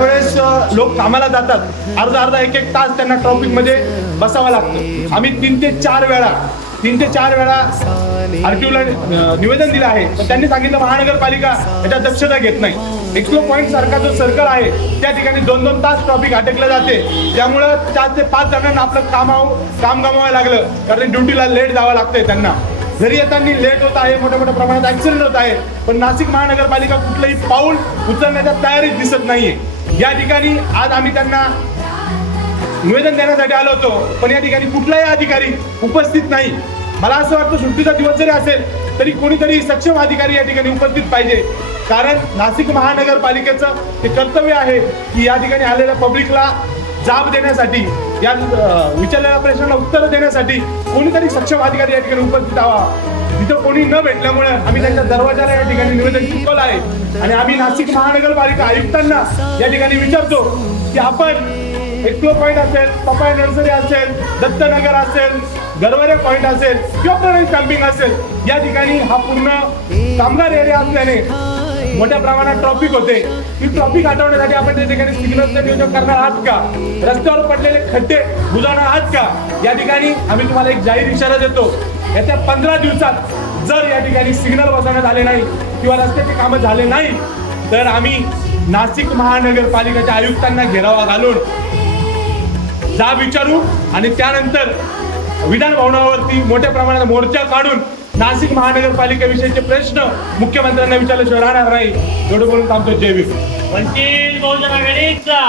वेळेस लोक कामाला जातात, अर्धा एक तास त्यांना ट्रॉफिक मध्ये बसावं लागतं. आम्ही 3 ते 4 वेळा आरटीओला निवेदन दिलं आहे, पण त्यांनी सांगितलं महानगरपालिका याच्यात दक्षता घेत नाही. एक्सप्लो पॉईंट सारखा जो सर्कल आहे त्या ठिकाणी 2-2 तास ट्रॉफिक अटकलं जाते, त्यामुळं 4 ते 5 जणांना आपलं काम गमावावं लागलं, कारण ड्युटीला लेट जावं लागतंय त्यांना. घरी येताना लेट होत आहे, मोठ्या प्रमाणात ऍक्सिडेंट होत आहे, पण नाशिक महानगरपालिका कुठलंही पाऊल उचलण्याच्या तयारीत दिसत नाहीये. या ठिकाणी आज आम्ही त्यांना निवेदन देण्यासाठी आलो होतो, पण या ठिकाणी कुठलाही अधिकारी उपस्थित नाही. मला असं वाटतं सुट्टीचा दिवस जरी असेल तरी कोणीतरी सक्षम अधिकारी या ठिकाणी उपस्थित पाहिजे, कारण नाशिक महानगरपालिकेचं हे कर्तव्य आहे की या ठिकाणी आलेल्या पब्लिकला जाब देण्यासाठी, या विचारलेल्या प्रश्नाला उत्तर देण्यासाठी कोणीतरी सक्षम अधिकारी या ठिकाणी उपस्थित हवा. तिथं कोणी न भेटल्यामुळे आम्ही त्यांच्या दरवाजाला या ठिकाणी निवेदन चिकवलं आहे आणि आम्ही नाशिक महानगरपालिका आयुक्तांना या ठिकाणी विचारतो की आपण एक्सप्लो पॉईंट असेल, पपाया नर्सरी असेल, दत्तनगर असेल, गरवारे पॉईंट असेल किंवा प्रणय कॅम्पिंग असेल, या ठिकाणी हा पूर्ण कामगार एरिया असल्याने मोठ्या प्रमाणात ट्रॉफिक होते. ही ट्रॉफिक हटवण्यासाठी आपण त्या ठिकाणी सिग्नलचं नियोजन करणार आहात का? रस्त्यावर पडलेले खड्डे बुजवणार आहात का? या ठिकाणी आम्ही तुम्हाला एक जाहीर इशारा देतो, येत्या 15 दिवसात जर या ठिकाणी सिग्नल बसवण्यात आले नाही किंवा रस्त्याचे कामं झाले नाही तर आम्ही नाशिक महानगरपालिकेच्या आयुक्तांना घेरावा घालून जाब विचारू आणि त्यानंतर विधान भवनावरती मोठ्या प्रमाणात मोर्चा काढून नाशिक महानगरपालिकेविषयीचे प्रश्न मुख्यमंत्र्यांना विचारल्याशिवाय राहणार नाही. एवढं बोलून थांबतो. जय भीम. वंचित बहुजन आघाडीचा